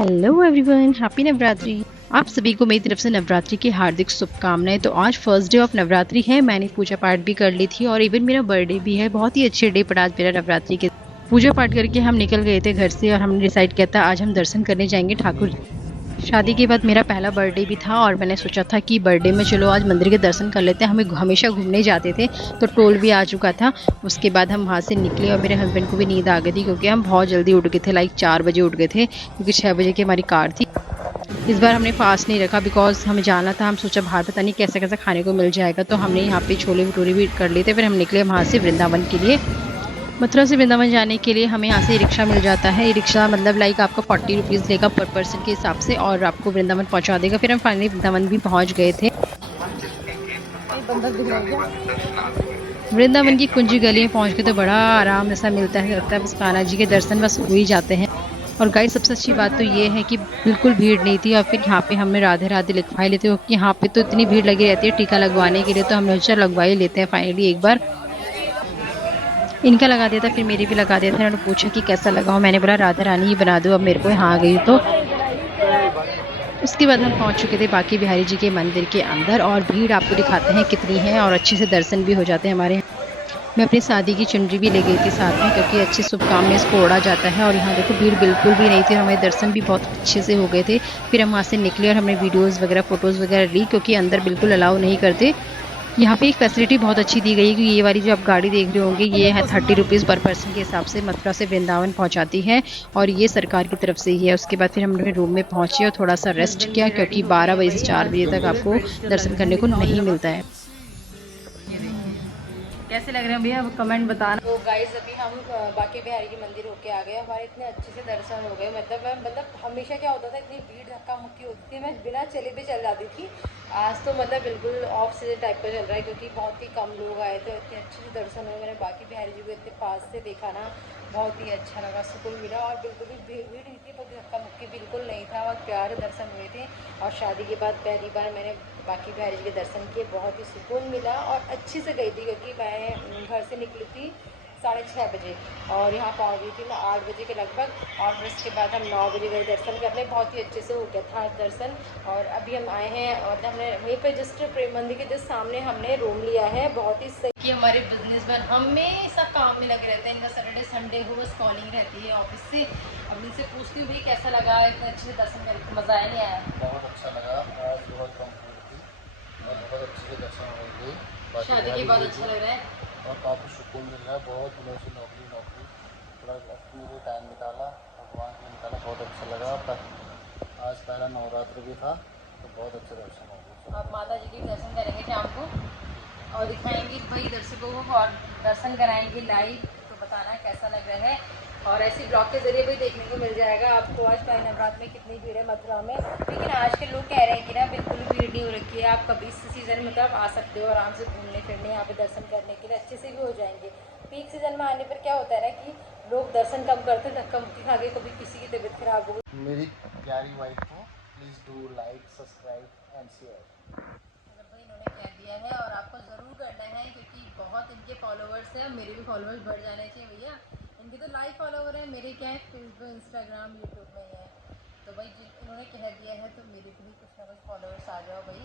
Hello everyone, happy Navratri. आप सभी को मेरी तरफ से नवरात्रि की हार्दिक शुभकामनाएं। तो आज फर्स्ट डे ऑफ नवरात्रि है। मैंने पूजा पाठ भी कर ली थी और इवन मेरा बर्थडे भी है। बहुत ही अच्छे डे पर आज मेरा नवरात्रि के पूजा पाठ करके हम निकल गए थे घर से और हमने डिसाइड किया था आज हम दर्शन करने जाएंगे ठाकुर। शादी के बाद मेरा पहला बर्थडे भी था और मैंने सोचा था कि बर्थडे में चलो आज मंदिर के दर्शन कर लेते हैं। हमें हमेशा घूमने जाते थे तो टोल भी आ चुका था। उसके बाद हम वहाँ से निकले और मेरे हस्बैंड को भी नींद आ गई थी क्योंकि हम बहुत जल्दी उठ गए थे, लाइक 4 बजे उठ गए थे क्योंकि 6 बजे की हमारी कार थी। इस बार हमने फास्ट नहीं रखा बिकॉज हमें जाना था। हम सोचा बाहर पता नहीं कैसा कैसा खाने को मिल जाएगा, तो हमने यहाँ पे छोले भटूरे भी कर लिए थे। फिर हम निकले वहाँ से वृंदावन के लिए। मथुरा से वृंदावन जाने के लिए हमें यहाँ से रिक्शा मिल जाता है। ये रिक्शा मतलब लाइक आपका 40 रुपीज़ लेगा पर पर्सन के हिसाब से और आपको वृंदावन पहुँचा देगा। फिर हम फाइनली वृंदावन भी पहुँच गए थे। वृंदावन की कुंजी गली में पहुँच के तो बड़ा आराम ऐसा मिलता है, लगता है बस कान्हा जी के दर्शन बस हो ही जाते हैं। और गाइस सबसे अच्छी बात तो ये है कि बिल्कुल भीड़ नहीं थी। और फिर यहाँ पे हमने राधे राधे लिखवाई लेते क्योंकि यहाँ पे तो इतनी भीड़ लगी रहती है टीका लगवाने के लिए, तो हमने सोचा लगवा ही लेते हैं फाइनली एक बार। इनका लगा दिया था, फिर मेरी भी लगा दिया था। इन्होंने पूछा कि कैसा लगा हो, मैंने बोला राधा रानी ही बना दो अब मेरे को यहाँ आ गई तो। उसके बाद हम पहुँच चुके थे बांके बिहारी जी के मंदिर के अंदर और भीड़ आपको दिखाते हैं कितनी है और अच्छे से दर्शन भी हो जाते हैं हमारे। मैं अपनी शादी की चुनरी भी ले गई थी साथ में क्योंकि अच्छी शुभकामनाएं इसको ओढ़ा जाता है। और यहाँ देखो भीड़ बिल्कुल भी नहीं थी और हमारे दर्शन भी बहुत अच्छे से हो गए थे। फिर हम वहाँ से निकले और हमने वीडियोस वगैरह फोटोज़ वगैरह ली क्योंकि अंदर बिल्कुल अलाउ नहीं करते। यहाँ पे एक फैसिलिटी बहुत अच्छी दी गई है कि ये वाली जो आप गाड़ी देख रहे होंगे ये है 30 रुपीज़ पर पर्सन के हिसाब से मथुरा से वृंदावन पहुँचाती है और ये सरकार की तरफ से ही है। उसके बाद फिर हम अपने रूम में पहुँचे और थोड़ा सा रेस्ट किया क्योंकि 12 बजे से 4 बजे तक आपको दर्शन करने को नहीं मिलता है। कैसे लग रहे हैं भैया, कमेंट बताना। तो गाइस अभी हम बांके बिहारी जी मंदिर होके आ गए। हमारे इतने अच्छे से दर्शन हो गए। मतलब हमेशा क्या होता था, इतनी भीड़ धक्का मुक्की होती थी, मैं बिना चले भी चल जाती थी। आज तो मतलब बिल्कुल ऑफ सीजन टाइप का चल रहा है क्योंकि बहुत ही कम लोग आए थे। इतने अच्छे से दर्शन हुए। मैंने बांके बिहारी जी को इतने पास से देखा ना, बहुत ही अच्छा लगा, सुकून मिला। और बिल्कुल भी भीड़ नहीं थी, पर धक्का मुक्की बिल्कुल नहीं था और प्यारे दर्शन हुए थे। और शादी के बाद पहली बार मैंने बांके बिहारी जी के दर्शन किए, बहुत ही सुकून मिला और अच्छी से गई थी क्योंकि मैं घर से निकली थी 6:30 बजे और यहाँ पहुँच गई थी मैं 8 बजे के लगभग। और फिर उसके बाद हम 9 बजे गए दर्शन करने, बहुत ही अच्छे से हो गया था दर्शन। और अभी हम आए हैं और हमने वहीं पर जस्ट प्रेम मंदिर के जस्ट सामने हमने रूम लिया है। बहुत ही सही कि हमारे बिजनेसमैन हमेशा काम में लगे रहते हैं। इनका सैटरडे संडे को बस कॉलिंग रहती है ऑफिस से। अब इनसे पूछती हूँ भाई कैसा लगा, इतने अच्छे से दर्शन करके मज़ा आया नहीं आया? बहुत अच्छा लगा। आज बहुत कम भीड़ थी और बहुत अच्छे से दर्शन हो गई। बाकी शादी के बिहारी बाद जी अच्छा थी लग रहा है। और काफ़ी सुकून मिल रहा है। बहुत दिनों से नौकरी नौकरी थोड़ा अपने लिए टाइम निकाला, भगवान के लिए निकाला, बहुत अच्छा लगा। पर आज पहला नवरात्र भी था तो बहुत अच्छे दर्शन हो गए। आप माता जी के दर्शन करेंगे शाम को ठीक और दिखाएंगे भाई दर्शकों को और दर्शन कराएंगे लाइव, तो बताना कैसा लग रहा है। और ऐसी ब्लॉग के जरिए भी देखने को मिल जाएगा आपको आज पहले नवरात्र में कितनी भीड़ है मथुरा में। लेकिन आज के लोग कह रहे हैं कि ना बिल्कुल भी भीड़ नहीं हो रखी है। आप कभी इस सीज़न में मतलब आ सकते हो आराम से घूमने फिरने, यहाँ पे दर्शन करने के लिए अच्छे से भी हो जाएंगे। पीक सीज़न में आने पर क्या होता है ना कि लोग दर्शन कम करते हैं, धक्का मुक्की खा के कभी किसी की तबीयत खराब हो गई। मेरी प्यारी वाइफ को please do like subscribe and share. भाई इन्होंने कह दिया है और आपको ज़रूर करना है क्योंकि बहुत इनके फॉलोवर्स हैं। मेरे भी फॉलोवर्स बढ़ जाने चाहिए भैया। इनके तो लाइव फॉलोवर हैं, मेरे क्या है फेसबुक इंस्टाग्राम यूट्यूब में ही है। तो भाई इन्होंने कह दिया है तो मेरे भी कुछ ना कुछ फॉलोवर्स आ जाओ भाई।